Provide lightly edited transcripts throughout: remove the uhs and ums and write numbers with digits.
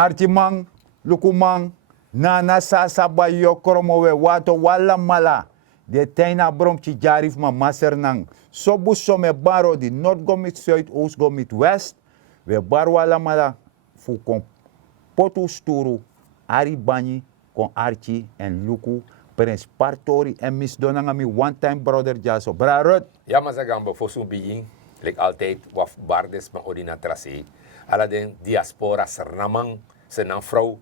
Artimang, lukumang, nana sasa bayo kromowe wato wala mala. De teina bromchi jarif ma maser nang. Sobu some baro di Noord gomit Zuid, Oost gomit West. We bar wala mala fu kon potu sturu, ari bani, kon archi en luku. Prins Partori en misdonanga mi one time brother jaso. Brarut. Ja, maar ze gaan bijvoorbeeld begin, like altijd, wat bardes maar ordina tracé. Alla den diaspora sernamang, senang vrouw,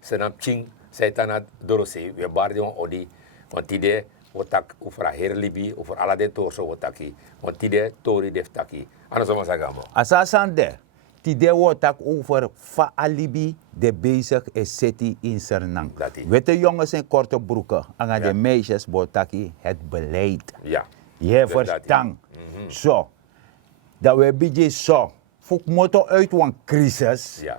senang ching, seitana dorose, we barden odi, want tide wotak over herlibi, over alla den torso wotaki, want tide tori deftaki. Ano zomaar zeggen we. Asasande, tide wotak over fa alibi de bezig is city in Sernang. Weet de jongens in korte broeken, en de meisjes wotaki het beleid. Ja. Je verstand. Zo. Dat we bij zo. Fuk moto uit een crisis. Ja.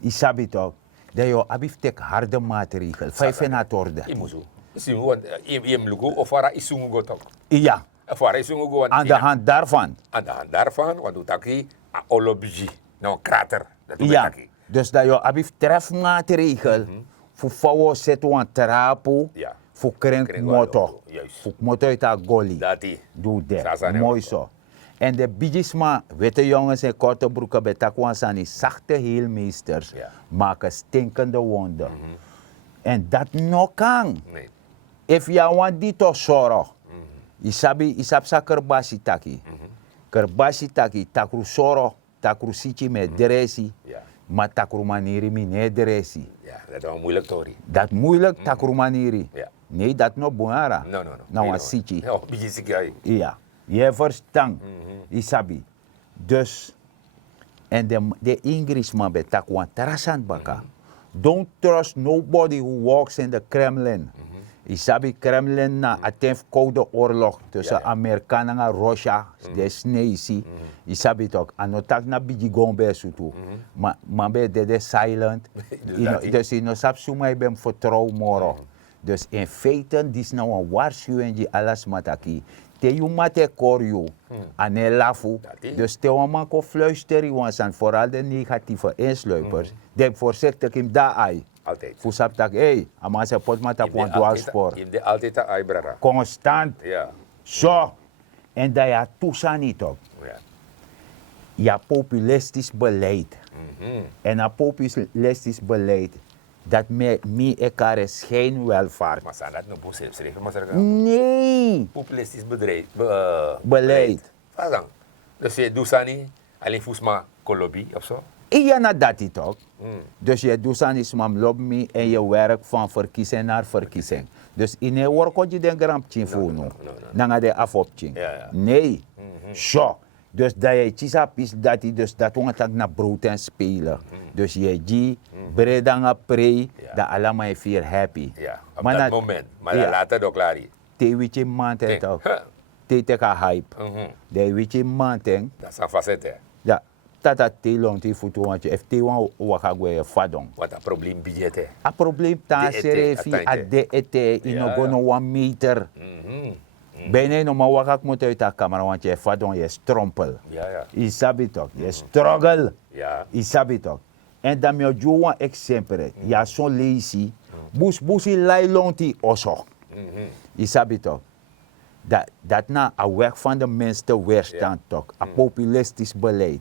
Isabi toch. Dat je abiftek harde maatregel. Vijf en het orde. Imuzu. Sim, want je lugu of ara isungu gotok. Ja. Of ara isungu go. Aan de hand daarvan. Aan de hand daarvan, want u taki a olobiji, nou krater. Ja. Dus dat je abiftref maatregel. Voor vouwen zetten we een trapo. Ja. Voor krenk moto. Juist. Voor moto uit a goli. Dati. Doe dat. Mooi zo. En de bigisma, witte jongens in korte broeken bij Takwasani, zachte heelmeesters, maken stinkende wonden. En dat nog kan. Nee. If je want die toch zorgen, isabi sa kerbasi taki. Kerbasi taki, takru soro, takru sichi met dresi, maar takru maniri mine dresi. Ja, dat is een moeilijk tori. Dat moeilijk, takru maniri. Ja. Nee, dat no buara. No. Nou, een sichi. Ja, beetje sikai. Ja. Je verstand, isabi. Dus, en de Englisman bij Takwan Tarasan Baka. Don't trust nobody who walks in the Kremlin. Isabi Kremlin na atef koude oorlog tussen Amerikanen en Russia, de Snezi. Isabi toch, anotak na bigi gombe sutu. Maar bij de silent. Dus je no sap suma je bent vertrouwen moro. Dus in feite, dit is nou een waarschuwing die alles mataki. Te je mate korju, ane lafu. Dus te waman ko fluisteren, want vooral de negatieve insluipers. Denk voorzichtig in daar ai. Altijd. Fusap tak, hey, ama se pot mata kwa dwaalspoor. Je hebt altijd een aibrara. Constant. Ja. Zo. En dat je toestaan niet op. Ja. Ja, populistisch beleid. En een populistisch beleid. Dat me elkaar is geen welvaart. Maar zijn dat nog boos schrijven, maar zeggen? Nee. Populistisch Beleid. Wat dan? Dus je doet dat niet, alleen volgens mij kolobi of zo? Ja, na dat toch. Dus je doet dat niet, maar lobby en je werkt van verkiezing naar verkiezing. Dus in een werk je den grampje voor dan de afopje. Nee. Zo. Dus dat je chisapis dat je dus dat we naar brood en spelen. Dus je die bredanga pre dat allemaal je veel happy. Ja, op dat moment. Maar later ook klaar. Te weet je maanden toch. Te teka hype. De weet je maanden. Dat is een facette. Ja. Tata te long te futu want je heeft te wan wakagwe fadong. Wat een probleem budget hè? A probleem ta serefi a de ete inogono 1 meter. Bijna no maar wakak moet uit de camera want je fadong je strompel. Ja. Isabi toch. Je struggle. Ja. Isabi toch. En dan me jo wan exemple. Ja so lazy. Busi lailonti oso. Isabi toch. Dat na a weg van de mensen weerstand toch. A populistisch beleid.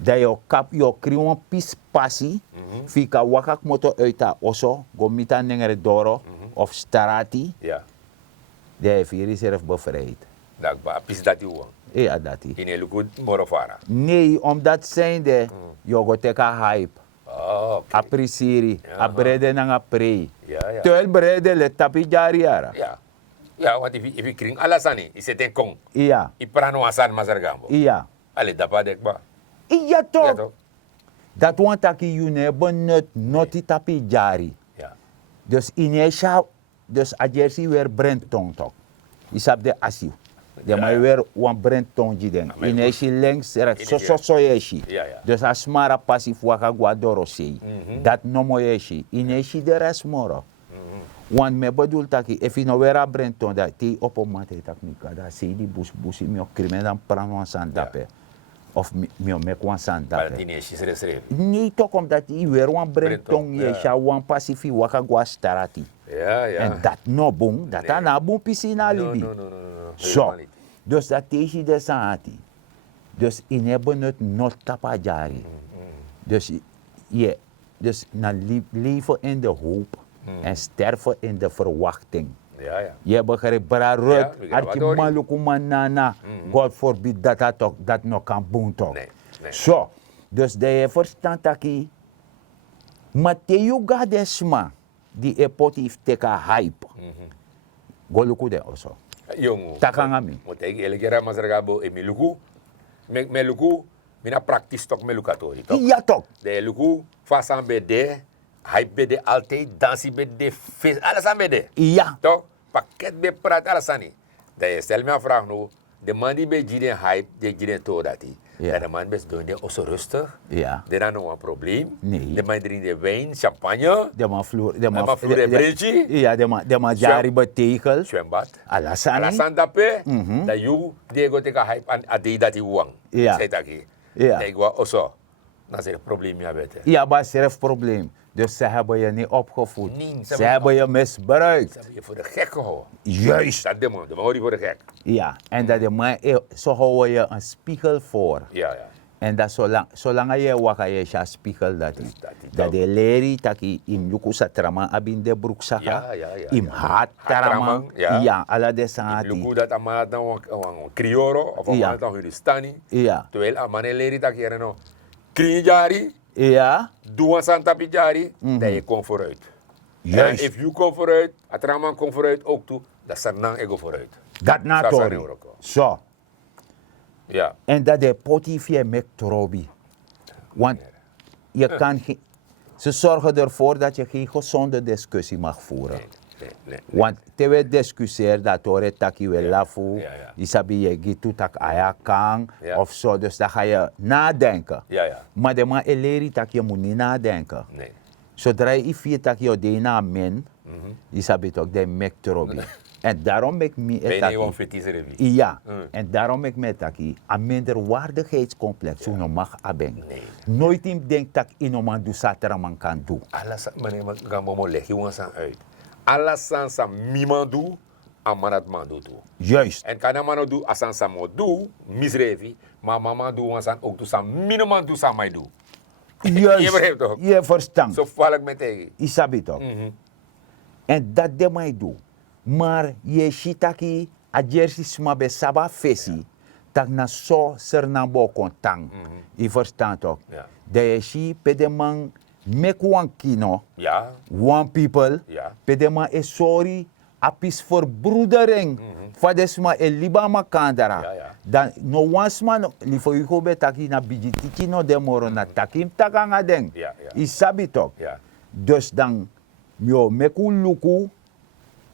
Dat je kap je kriwan pis passie. Fika wakak moto uit de oso. Gomita nengere doro. Of starati. Ja. De heeft hier zelf bevrijd. Dat is dat je ja, dat is. In een goed morofara. Nee, omdat zijn de je gaat teka hype. Appreciëren, abrede na apre. Terwijl brede le tapi jari ara. Ja, want if je kring alles aan is het een kong. Ja. I prano asan mazargambo. Ja. Ale dapa dekba. Ja toch. Dat want dat je hebben not tapi jari. Ja. Dus initiaal, dus ajersi weer brandtong toch. Isap de asiu. De maar weer een brandtong jiden. Initiaal links er so yeshi. Dus as mara passief waka guadoro sei. Dat no mo yeshi. Initiaal de rest moro. Want me bedoel dat if je nou weer een brandtong dat die op een maat heeft dat niet kan. Dat zei die busi me ook crimineel dan prano aan dape. of me kwansan Para dat. Tineshi se reserve. Nee, toch omdat je weer wan brengt Brentong, tong je ja. shawan pacifi waka gwa starati. Ja, ja. En dat no boom, dat Nee. na boom piscina No, libi. no. Zo. Helemaal niet. Dus dat tegen de saati. Dus in hebben het not tapajari. Dus je, dus na leven in de hoop en sterven in de verwachting. Ja, ja. Je begrijpt, Brarut, Ja, ik ga Arki wat hoor. Malukumanana, God forbid dat nog kan boen toch. Nee, nee. Zo, dus de je verstand taki, Matthew Gadesma, die epot heeft teka hype. Goluku de also. Jongen. Takangami. Moet ik eerlijk zeggen, maar zeg ik, in Meluku, Meluku, mina praktisch toch Melukatori, toch? Ja toch. De Luku, fasan bede, hype bede, altijd dansie bede, feest, alles aan bede. Ja. Toch? Pakket be praat, alles aan niet. Dat je stel me een vraag nu, de man die bij Giden hype, die Giden to dat hij. Ja. Dat de man best doen, die is zo rustig. Ja. Die heeft nog een probleem. Nee. De man drinkt de wijn, champagne, De man vloer, man vloer een bridge. Ja, de man jari betegel. zwembad. Alasani. Alasan dape, dat you, die go teka hype aan adi dat hij wang. Ja. Zeg dat hier. Ja. Ik wou also, dan is er een probleem ja beter. Ja, maar zelf probleem. Dus ze hebben je niet opgevoed. Nee, ze hebben je misbruikt. Dat heb je voor de gek gehouden. Juist. Dat de man hoor je voor de gek. Ja, en dat de man, zo houden je een spiegel voor. Ja, ja. En dat zolang je waka je een spiegel dat is. Dat is Dat toch. de leri taki im luku sa trama abin de broek saka. Ja, ja, ja, Im ja. hat Hat trama. tramang, ja. Ja, ala de sangati. Lugu dat ama dan een crioro of Ja. een dan Huristani. Ja. Terwijl amane leri dat hier no. Kriijari, Ja, doe santa pijari, dat je komt vooruit. Juist. En if you komt vooruit, het raman komt vooruit ook toe, dat is dan ego vooruit. dat na Sasa tori. neuroko. Zo. Ja. En dat de potifje mek trobi. Want je kan geen... Ze zorgen ervoor dat je geen gezonde discussie mag voeren. Nee. Want te we discussieer dat ore taki we lafu, Ja, ja. isabi je gitu tak ayakang Ja. of zo. Dus dan ga je nadenken. Ja, ja. Maar de man eleri tak je moet niet nadenken. Nee. Zodra je vier tak je dena men, isabi toch de mek trobi. En daarom mek mi Ben je gewoon etaki. fetische revie? Ja, Mm. en daarom ik met taki een minderwaardigheidscomplex ja. mag abeng. Nee. Nooit in denkt dat iemand doet satara man kan doen. Alles, meneer, gaan we leggen jongens aan uit. Alles aan sa miman doe, aan man dat man doet. Juist. En kan een man doe, als aan sa mo doe, misrevi, maar mama doe ons aan ook doe sa miniman doe sa mij doe. Juist. Je begrijpt toch? Je verstand. Zo val ik met tegen. Isabi toch? En dat de mij doe. Maar je shitaki a jersey smabe saba fesi. Tak na so sernambo kontang. Je verstand toch? Ja. De je shi pedeman mek one kino. Ja, One people. Ja. Pedema is sorry. Apis verbroedering. Fadesma e libama kandara. Ja, ja. Dan no once man lifo yuko be taki na bijitiki no demoro na takim takanga deng. Ja, ja. Isabi toch? ja. Dus dan yo meku luku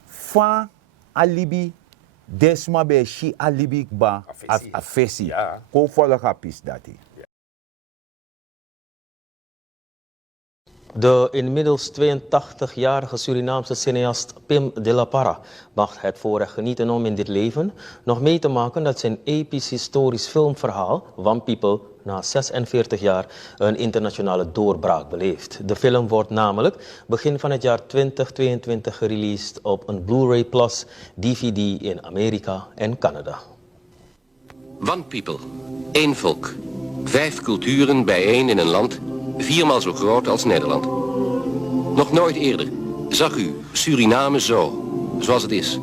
fa alibi desma be shi alibi ba Afesi. afesi. Ja. Ko follow kapis dati. De inmiddels 82-jarige Surinaamse cineast Pim de la Parra mag het voorrecht genieten om in dit leven nog mee te maken dat zijn episch historisch filmverhaal One People na 46 jaar een internationale doorbraak beleeft. De film wordt namelijk begin van het jaar 2022 gereleased op een Blu-ray Plus DVD in Amerika en Canada. One people, één volk. 5 culturen bijeen in een land, 4-maal zo groot als Nederland. Nog nooit eerder zag u Suriname zo, zoals het is.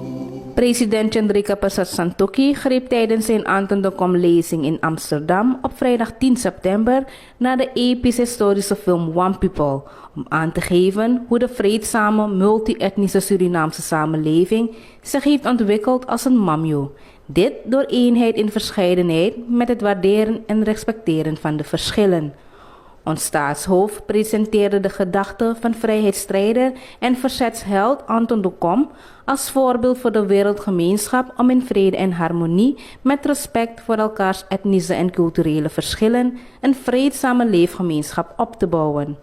President Chandrika Persat Santokhi greep tijdens zijn Anton de Kom-lezing in Amsterdam op vrijdag 10 september naar de epische historische film One People, om aan te geven hoe de vreedzame multi-etnische Surinaamse samenleving zich heeft ontwikkeld als een mamjo. Dit door eenheid in verscheidenheid met het waarderen en respecteren van de verschillen. Ons staatshoofd presenteerde de gedachte van vrijheidsstrijder en verzetsheld Anton de Kom als voorbeeld voor de wereldgemeenschap om in vrede en harmonie met respect voor elkaars etnische en culturele verschillen een vreedzame leefgemeenschap op te bouwen.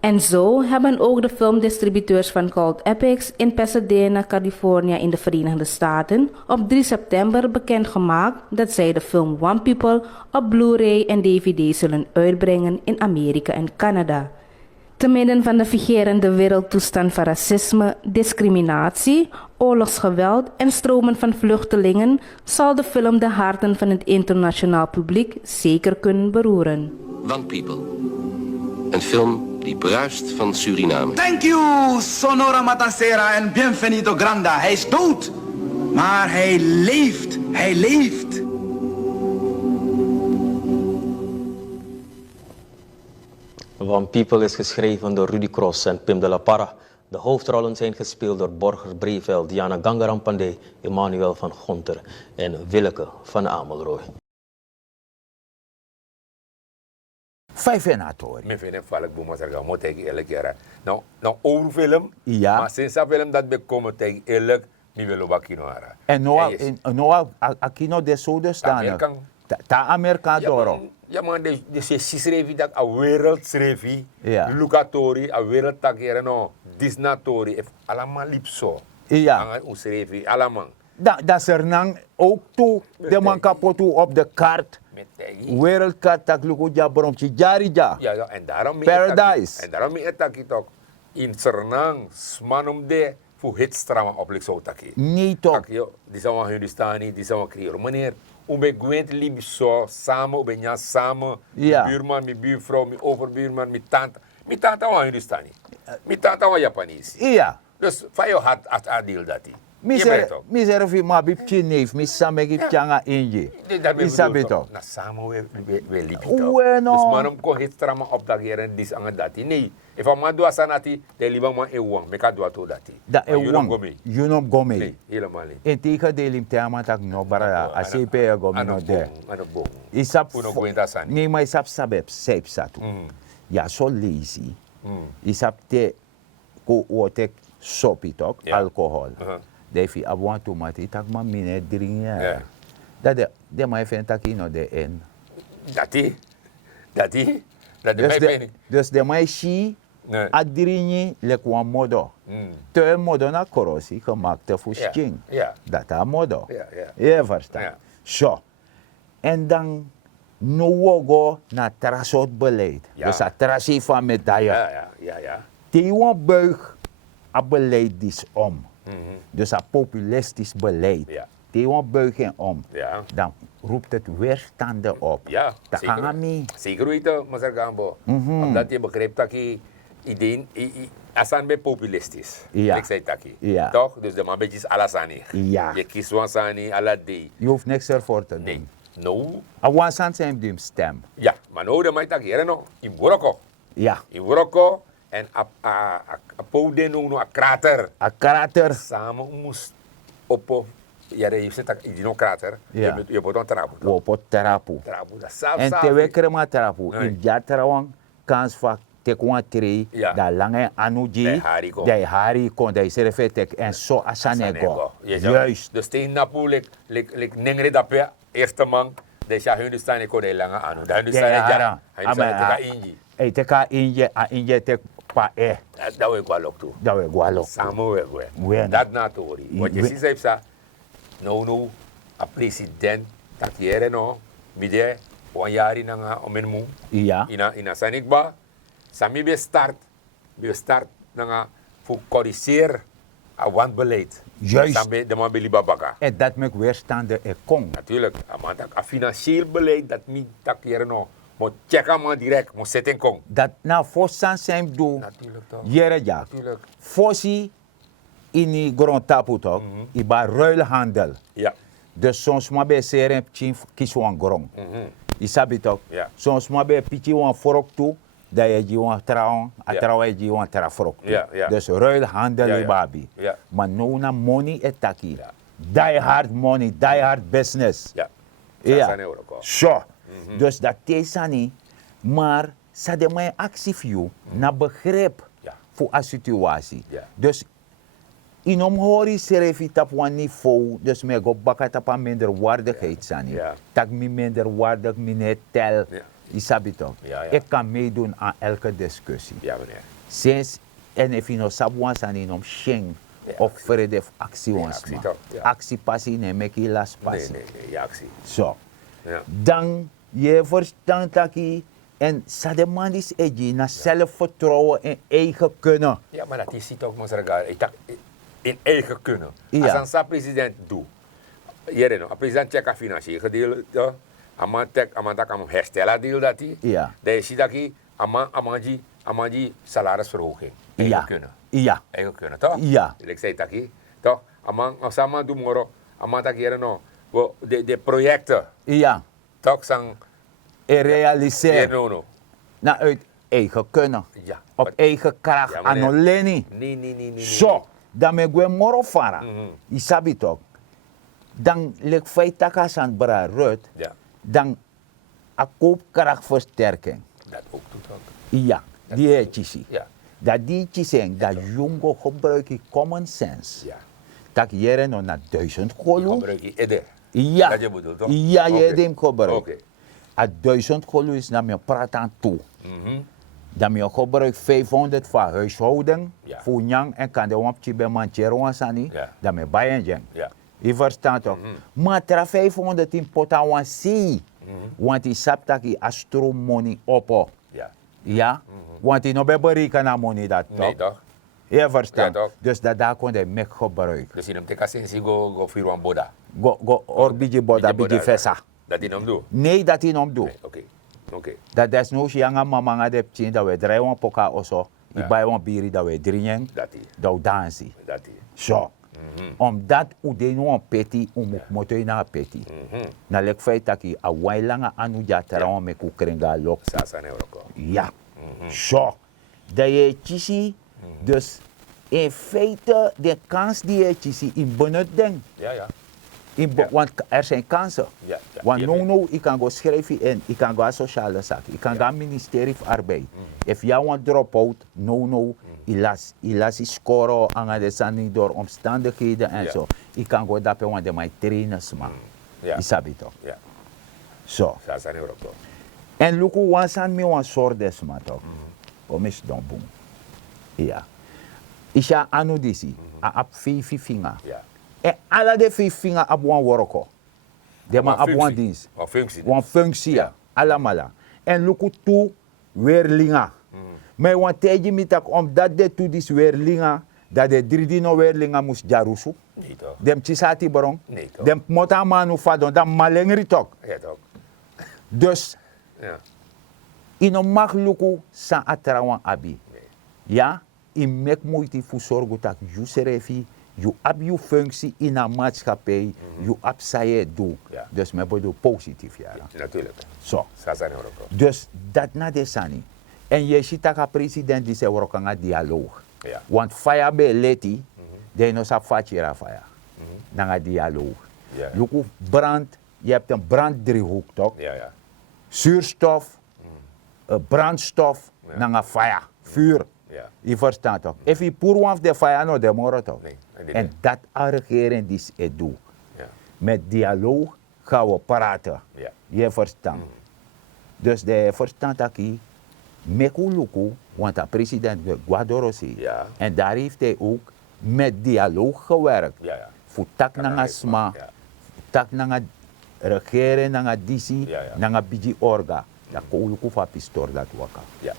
En zo hebben ook de filmdistributeurs van Cult Epics in Pasadena, California in de Verenigde Staten op 3 september bekendgemaakt dat zij de film One People op Blu-ray en DVD zullen uitbrengen in Amerika en Canada. Te midden van de vigerende wereldtoestand van racisme, discriminatie, oorlogsgeweld en stromen van vluchtelingen zal de film de harten van het internationaal publiek zeker kunnen beroeren. One People. Een film die bruist van Suriname. Thank you, Sonora Matancera en bienvenido Granda. Hij is dood, maar hij leeft. Hij leeft. One People is geschreven door Rudy Cross en Pim de la Parra. De hoofdrollen zijn gespeeld door Borger Breveld, Diana Gangarampande, Emmanuel van Gonter en Willeke van Amelrooy. 5 senatori. Me vind ik valk boem als er moet ik eerlijk zeggen. Nou over film. Ja. Maar sinds dat film dat bekomen tegen eerlijk, mi wil ook kino ara. En no aquino de Zuiden staan. Amerikaan. Ta Amerika doro. Ja man, de sisrevi dat a wereldrevi. Ja. Lucatori, a wereldtakere no. Disnatori, if allemaal liep zo. Ja. Anga usrevi, allemaal. Dat is er dan ook toe. De man kapot op de kaart. Wereldkaart tak luku ja bromchi jari ja. Ja, en daarom Paradise. En daarom is het ook in Sernang, smanum de, voor het strama op Lixotaki. Niet toch. Die zijn van Hindustani, die zijn van Creole. Meneer, hoe ben Gwent liep zo samen, hoe ben je samen, Ja. mijn buurman, mijn buurvrouw, mijn overbuurman, mijn tante. Mijn tante was Hindustani. Mijn tante was Japanese. Ja. Dus van jou had adil dat die. Je weet toch? Miser fi ma bip chineef, mi same gip changa inje. Isabi toch. Na samen we liep Uwe no. Dus man kon het strama op dat en dis aan dat. Nee, if a man doa sanati, de liba man ewang, meka doa to dat. Da Maar you don't ewang. go mee. You don't go mee. Nee, helemaal niet. En tegen de lim tema tak no bara a sepe go mi no de. Ano bong. Isap Puno kwenta sani. nee, maar isap sabep sep satu. Ja, so lazy. Isap te ko otek sopi tok Ja. alcohol. Defi abwan tu mati tak ma mine drink Ja. ya. Dat de ma even tak ino de en. Dat de mij penny. Dus de ma shi Nee. a dringi le kwa modo. Te modo na korosi gemaakt te Ja. fushking. Ja. Dat a modo. Ja, ja. Je verstaan. Ja. Zo. En dan no wogo na trasot beleid. Ja. Dus a trasi van medaille. Ja. Die wan buig a beleid dis om. Dus a populistisch beleid. Ja. Die wan buigen om. Ja. Dan roept het weerstanden op. Ja, Dat gaan we. zeker weten, Master Gambo. Omdat je begrijpt dat je ideeën, asan ben populistisch. Ja. Ik zei taki. Ja. Toch? Dus de man beetje alasani. Ja. Je kiest wansani, aladei. Je hoeft niks ervoor te doen. Nee. No. A wansan zijn die stem. Ja, maar nou de mij taki. Er no, in Morocco. Ja. In Morocco en a pouden no a krater. A karakter. Samen moest op. Ja, je zit tak in een krater. Ja. Je moet een trapu. Wopot terapu. Trapu. Dat saaf En te wekere ma terapu. Nee. In jatrawang kans va tekwan tree. Ja. Da lange anuji. Dai hari kon. Dai hari kon. Dai serefetek. En zo asanego. Juist. Dus tegen Napu, like nengre dape, eerste man, de ja hun staan ik de lange aan. De hun staan ja, hij staan te inji. Ei te ka inje a inje te pa e. Dat we kwal ook toe. Da we gwalo. Samen we Wena. Dat na tori. Wat je ziet heeft sa, no, a president, dat jere no, midde, wan jari na omen mu, Ja. ina sanikba, sami be start na voor corrigeer a wan beleid. Juist. Sami de man beli babaka. En dat maakt weerstanden e kong. Natuurlijk, maar dat financieel beleid dat niet dat hier no, moet checken maar direct, moet zetten kong. Dat na fossan zijn doel. Natuurlijk toch. Jere ja. Natuurlijk. Fossi in die grond tapu toch. Iba ruilhandel. Ja. Dus soms maar bij serem chief kiswan grond. Isabi toch. Ja. Soms maar bij pichi wan forok toe. Dat je jiwan trouwen. A Ja. trouwen je jiwan tra forok toe. Ja, ja. Dus ruilhandel Ja, ja. babi. Ja. Maar no na money etaki. Ja. Die hard money, die hard business. Ja. Ja. Zijn euro ko. Zo. Dus dat is niet. Maar ze hebben mij actie voor jou. Na begrip Ja. voor een situatie. Ja. Dus in omhori seref op een niveau. Dus mij go bakat op een minderwaardigheid zijn. Ja. Tak mi minderwaardig, mi net tel. Ja. Isabi toch? Ja, ja. Ik kan meedoen aan elke discussie. Ja, meneer. Sinds en if je no sabuan san in om sheng Ja, of actie. vrede actie Nee, ons actie man. toch, ja. Actie passie ne meki las Nee, passie. nee, ja, ik zie. Zo. Ja. Dan je verstand taki en sademan is eji na zelfvertrouwen en eigen kunnen. Ja, maar dat is toch, maar in eigen kunnen. Ja. Als een president doet, hier een president check financieel gedeelte, amantak am herstellen deel dat hij, Ja. dan is dat hij amanji salarisverhoging. Eigen Ja. kunnen. Ja. Eigen kunnen, toch? Ja. Ik zei dat hij, toch? Als aman doet moro, amantak hier no, de projecten, Ja. toch? Sang, En realiseer. no. Na uit eigen kunnen. Ja. Op eigen kracht. Ja, meneer. Anoleni. Nee. Zo. Dan me gwe moro fara. Isabi toch? Dan lek feitaka san bra rut. Ja, Dan a koopkrachtversterking. dat ook doet ook. Ja. Die heetjisi. Ja. Dat die chiseng, dat jongo gebruik je common sense. Ja. Dat jere no na 1000 Die golu. gebruik je eerder. Ja. Dat je bedoelt, toch? Ja, je Oké. dem gebruik. Oké. A 1000 golu is na me praat aan toe. Mhm. Dan me gebruik 500 voor huishouden. Ja. Voor nyang en kan de wampje bij manchero ansani. Ja. Dan me bayen jeng. Ja. Je verstaat toch? Maar tra 500 in pota wan si. Want die sap die astro money opo. Ja. Ja? Want die no be bereiken na money dat toch? Nee, toch? Je verstaat. Ja, toch? Dus dat daar kon hij mee gebruiken. Dus in hem teka sensi go firu boda. Go orbiji boda Biji biji vesa. Dat in hem doet? Nee, dat hij nog doet. Nee, oké. Oké. Dat is nog janga mama nga de pchin dat we draaien een poka oso. Ja. I buy een biri dat we drinken. Dat hij. Dat we dansen. Dat hij. Zo. Omdat u de no een peti, u moet moto na peti. Na lek feit dat je a wailanga anu jatara me ku krenga lok. Sasa ne oroko. Ja. Zo. Dat je chisi, dus in feite de kans die je chisi in benut denkt. Ja, ja. Ja. Want er zijn kansen. Ja, ja. Want Ja, no, ik kan go schrijven en ik kan go sociale zaken. Ik kan gaan ministerie van Arbeid. If jij want drop-out, ilas is scoren aan de zanding door omstandigheden en Ja. zo. Ik kan go dapen want de mijn trainers man. Ja. Isabi toch? Ja. Zo. Sasa ne oroko. En luku wansan mi wan sordes ma toch? Omis don boom. Ja. Isha anu disi, a ap fifi finga. Ja. En alle de fifi finga ap wan woroko. De ma ap wan dienst. Een functie. Wan functie, Ja. alamala. En luku tu weerlinga. Maar wan teji mi tak omdat de tu dis weerlinga, dat de dridino weerlinga mus jarusu. Nee, toch? Dem chisati borong. Nee, toch? Dem mota manu fadon, dan malengri tok. Ja, toch? Dus, Ja. ino mag luku sa atrawan abi. Ja, in mek moeite voor zorgen dat je serefi, je ab je functie in een maatschappij, je ab saye doe. Ja. Dus me bedoel positief ja. Natuurlijk. Zo. Sasa ne oroko. Dus dat na de sani. En je ziet dat de president die ze worken aan dialoog. Ja. Want fire be leti, de no sa fatira fire. Dan een dialoog. Ja. Luku brand, je hebt een branddriehoek toch? Ja, ja. Zuurstof, brandstof, Ja. dan een fire, vuur. Ja. Je verstaat toch? If je puur af de fire, no de moro toch? Nee, En dat regering die ze doen. Ja. Met dialoog gaan we praten. Ja. Je verstaat. Dus de verstand dat ik meku luku, want de president Guadorosi. Ja. En daar heeft hij ook met dialoog gewerkt. Ja, ja. Voor tak Kan nanga hij sma, ja. tak nanga regering, nanga disi, Ja, ja. nanga biji orga. Dat ko luku fa pistor dat waka. Ja.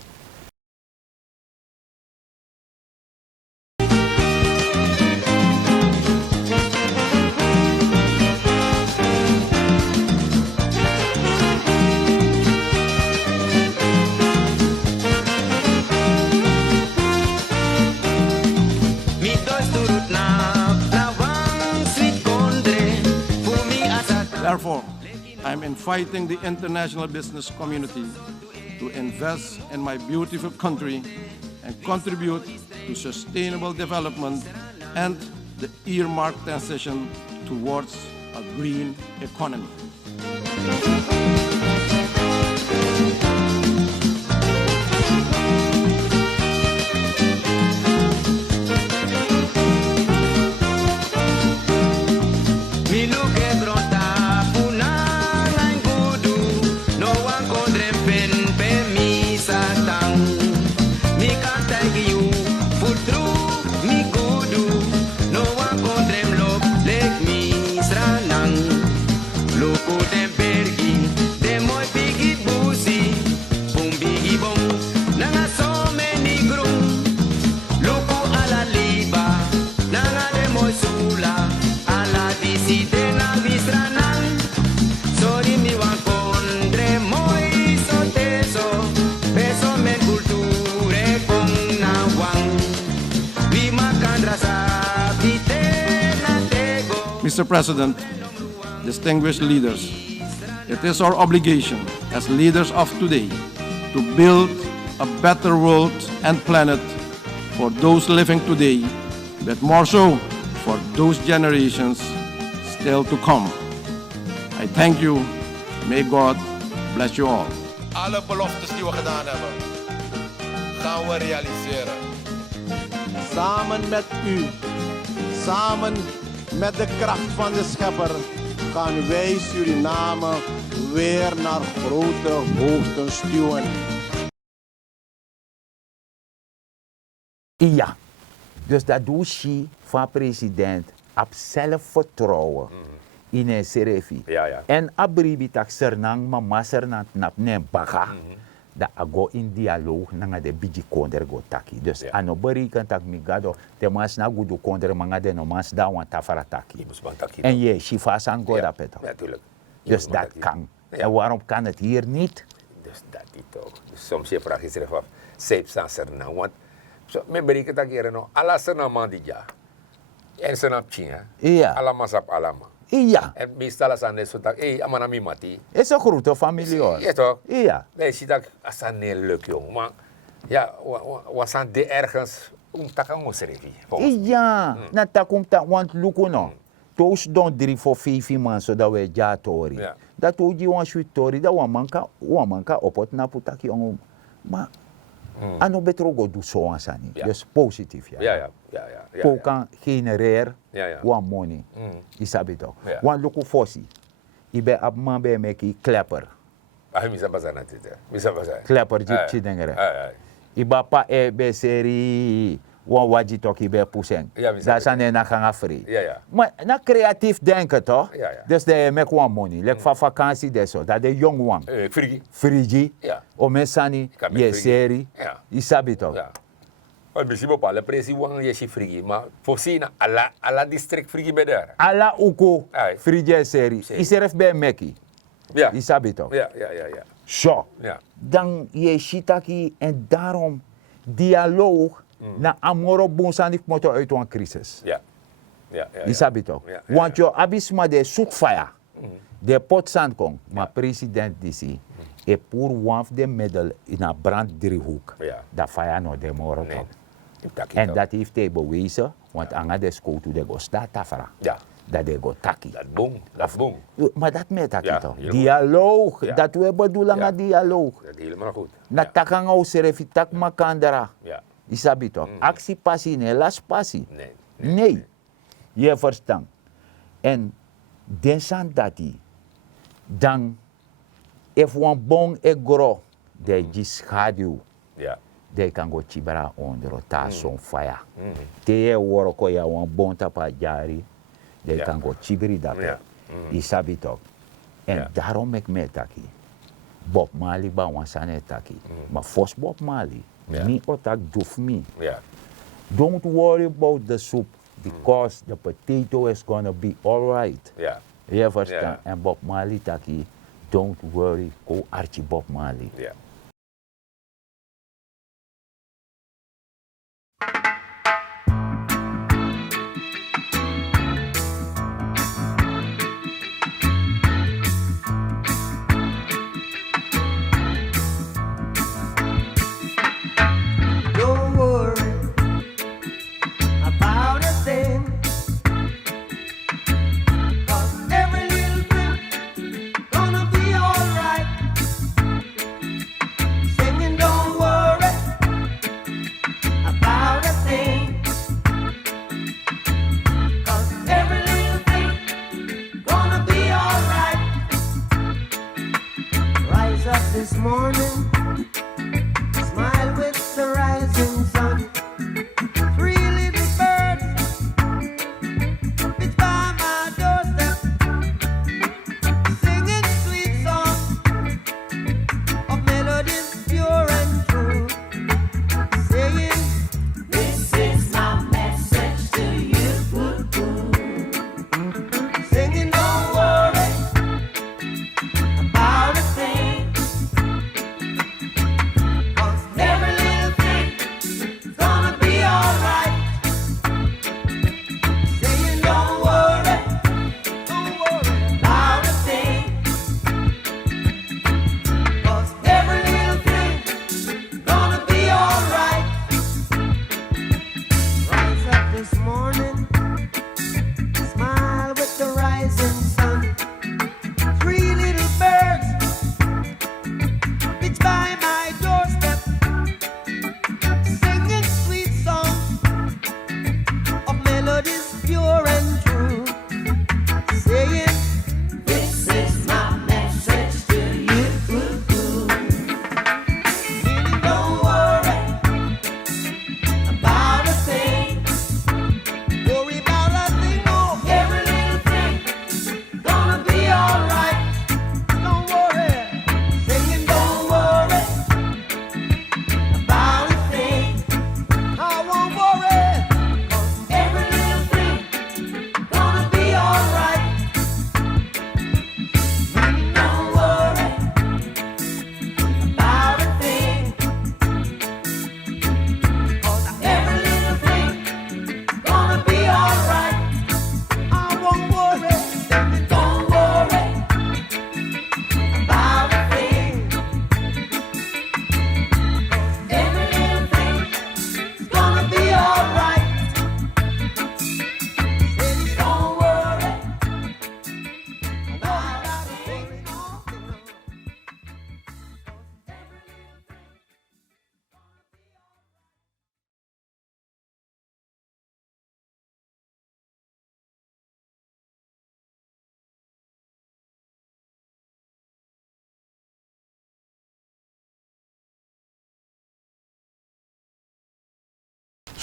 Therefore, I'm inviting the international business community to invest in my beautiful country and contribute to sustainable development and the earmarked transition towards a green economy. Mi luke bronta puna ngai gudu no wan kodrem pen Mr. President, distinguished leaders, it is our obligation as leaders of today to build a better world and planet for those living today, but more so for those generations still to come. I thank you. May God bless you all. Alle beloftes die we gedaan hebben, gaan we realiseren. Samen met u, samen met de kracht van de Schepper, gaan wij Suriname weer naar grote hoogten stuwen. Ja, dus dat doet je van president op zelfvertrouwen in een serefi. Ja, ja. En abribi tak sernang mama sernang nap ne baga. Da ago in dialoog nanga de biji konder go taki. Dus Ja. ano bari kan tak migado te mas na gudu konder manga de no mas da wan tafara taki. Je moet taki. En je shifa san go da peto. Ja, tuurlijk. Je Dus moet dat taki. kan. Ja. En waarom kan het hier niet? Dus dat die toch. Dus soms je vraagt jezelf af, zeep staan Sernang. Want so, men bereken dat hier no, ala Sernang man die ja. En Sernang China. Ja. Ala masap alama. Ja, En meestal als aan de zo tak, amana mi mati. is een grote familie hoor. Ja toch? Ja. Nee, zie dat als aan heel leuk jong. Maar ja, was aan de ergens tak ons revi. Ja, na takum ta want luku no. Toos don 3 voor 5 man zodat we ja tori. Ja. Dat ook die wan tori dat wamanka op het naputaki ongo. Maar ano betro go do so ansani. Ja. Dus positief ja. Ja. Po kan genereer Ja. wan money. Isabi toch. Ja. Wan luku fosi. Ibe abman be meki klepper. Ah, misa bazana tete. Misa bazana. Klepper jipchi dengere. Ai. Iba pa e be seri wan waji toki be puseng. Ja, bisa Dat zijn na gaan free. Ja. Maar na creatief denken toch? Ja. Dus de make one money. Lek van vakantie de zo. Dat de jong one. Frigi. Frigi. Ja. O mensani. Kan met Je frigi. seri. Ja. Isabi toch? Ja. Maar misschien op alle presi wang je frigi, maar voorzien alla district frigi bij daar. Ala uko. Ai. Frigi seri. Seri. Iseref be meki. Ja. Isabi toch? Ja. Zo. Ja. Dan je shitaki en daarom dialoog na amoro bonsanik moto uit een crisis. Ja. Isabi toch? Ja. Want je abisma de zoekfaya. De pot kong. Maar president disi. E pour one of de middel in een branddriehoek. Ja. Dat faya no de moro Nee. toch. Taki En toch. dat heeft hij bewezen. Want anga de skotu de go sta tafra. Ja. Dat de go taki. Dat boom. Maar dat met taki Ja, toch. heel Dialoog. Ja. Dat we bedoelen Ja. aan dialoog. Dat is helemaal goed. Na takanga o serefi tak makandara. Ja. Isabi toch. Actie passie, nee, las passie. Nee. Nee. Je verstand. En desan dati, dan, if wan bon e gro, de schaduw, Ja. de kan go chibara onder ta son faya. Te ye woro ko ya wan bon tapa jari, de Ja. kan go chibiri dape. Ja. Isabi toch. En Ja. daarom ik me taki. Bob Marley ba wan sane taki. Maar fos Bob Marley, Ja. mi otak duf mi. Ja. Don't worry about the soup because the potato is gonna be all right. Ja. You understand? Yeah. And Bob Marley taki, don't worry, go Archie Bob Marley. Ja. Don't worry about a thing, 'cause every little thing gonna be alright. Singing, don't worry about a thing, 'cause every little thing gonna be alright. Rise up this morning, smile with the rising sun. Three little birds pitch by my doorstep, singing sweet songs of melodies pure and true, saying, "This is my message to you." Singing,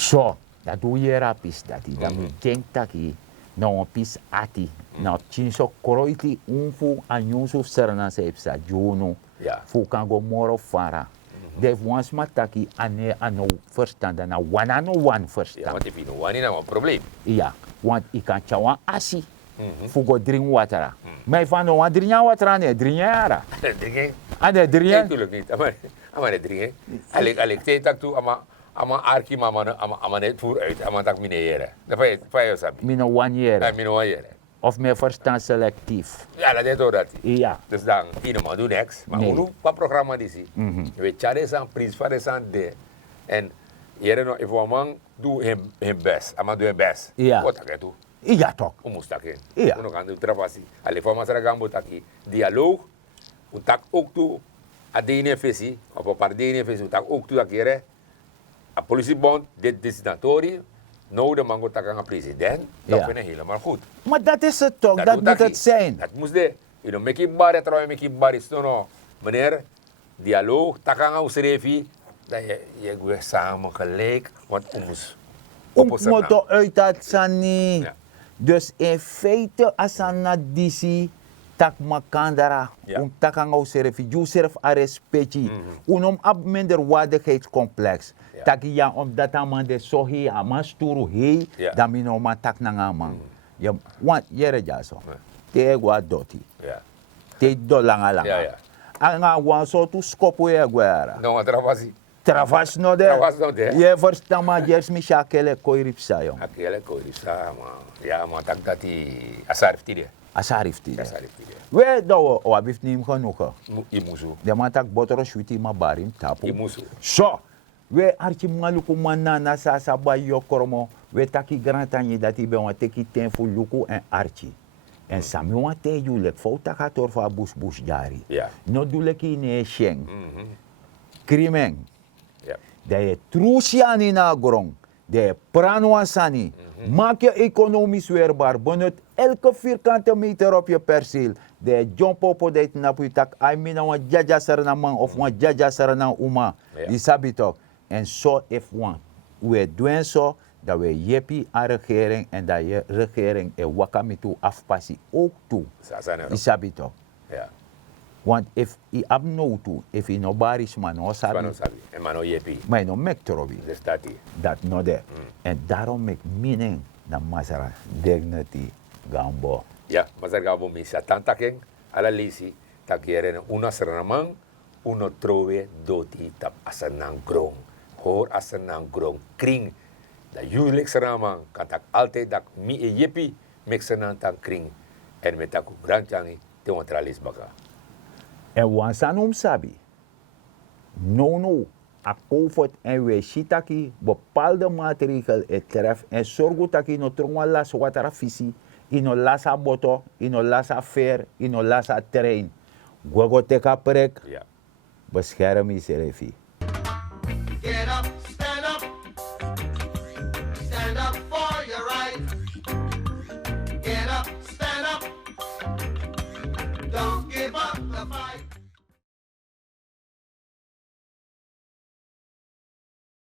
Zo, dat doe je rapis dat hij. Dan moet denk dat hij nou een pis ati. Nou, chinso kroiti unfu anyusu serna seipsa jono. Ja. Fu kan go moro fara. De wans mataki ane ano verstand na wana no wan Ja, verstand. want if je no one, nou een probleem. Ja, want ik kan chawa asi. Fu go drink water. Maar van no drink water ne drink ara. Drinken? Ane Nee, drink. natuurlijk niet. Maar niet drinken. Alek tijd tak toe, ama arki ama net vooruit, ama tak mineren. Dat van je sabi. Mino one Ja, year. mino een. Of me verstand selectief. Ja, dat is ook dat. Ja. Dus dan, tien man doen niks. Maar Nee. hoe wat programma die zie? Je weet, Chade zijn prins, vader zijn de. En hier nog, if een man doet hem best, ama doet hem best. Ja. Wat dat toe? Ja toch. Hoe moest dat in? Ja. Hoe nog aan de travasie? Alleen van ons gaan we taki dialoog. Hoe tak ook toe, a dene visie, of een paar dene visie, hoe tak ook toe dat keren. A politiebond, dit discriminatori. Nou, de man gaat aan president. Dat Ja. vind ik helemaal goed. Maar dat is het toch, dat moet het zijn. Dat moest de. Je know, make it bar, trouwens, make it bar is no. Meneer, dialoog, takang aus revi, dat je weer samen gelijk, want ons Moto uit dat sani. Ja. Dus in feite, asana disi, tak makandara, Ja. takang aus refi, you serf a respecti. Unom ab minder waardigheidscomplex. Ja. Tak ja, omdat man de sohi, ama sturu hei, Ja. dan mino man tak nangaman. Ja, want jere jaso. Te gwa doti. Ja. Te do langa langa. Ja, ja. Anga wan so tu skopo ye gwera. Nou, wat travasie. Travas no de. Travas no de. Je versta ma jers mi shakele koiripsa yo. Aquela coisa, sama. Ja, maar tak dat die asarif tide. Asarif tide. Asarif tide. We do o abif nim genoeg. Imusu. De man tak botoro shuti ma barim tapu. Imusu. So, we archi maluku manana sa sa ba yo koromo. We taki grantani dat ibe wan teki ten fu luku en archi. En sami wan te yulek fo takator fa bus jari. Ja. No duleki ne sheng. Krimen. Ja. Dat je trusiani na grond, dat je pranuasani, maak je economisch weerbaar, benut elke vierkante meter op je perceel, dat je jump op dat je napuitak, I mean wan jaja sarana man of wan jaja sarana uma, Ja. die sabi toch. En zo if one, we doen zo, dat we jepi aan regering en dat je regering en wakamitu afpassie ook toe. Sasana. Die sabi toch. Ja. Want if I ab no toe, if I no baris man no sabi, Spano sabi. En mano yepi. maar no mek trobi. Dus dat die. Dat no de. En daarom ik meaning na masara dignity gambo. Ja, maar zeg gabo misa tantaking ala lisi takieren una seranamang uno trove doti tap asanang grong. Hoor asanang grong kring. Da julik seranamang katak altijd dak mi e yepi mek senang tang kring. En met taku grantjangi te ontralis baka. En wansanum sabi. No. A comfort en we shitaki bepaalde maatregel het tref en zorg dat je no tronga las watara fisi, ino lasa boto, ino lasa fair, ino lasa terrein. Gogo teka prek, Ja. bescherm je serefi. Get up, stand up. Stand up for your right. Get up, stand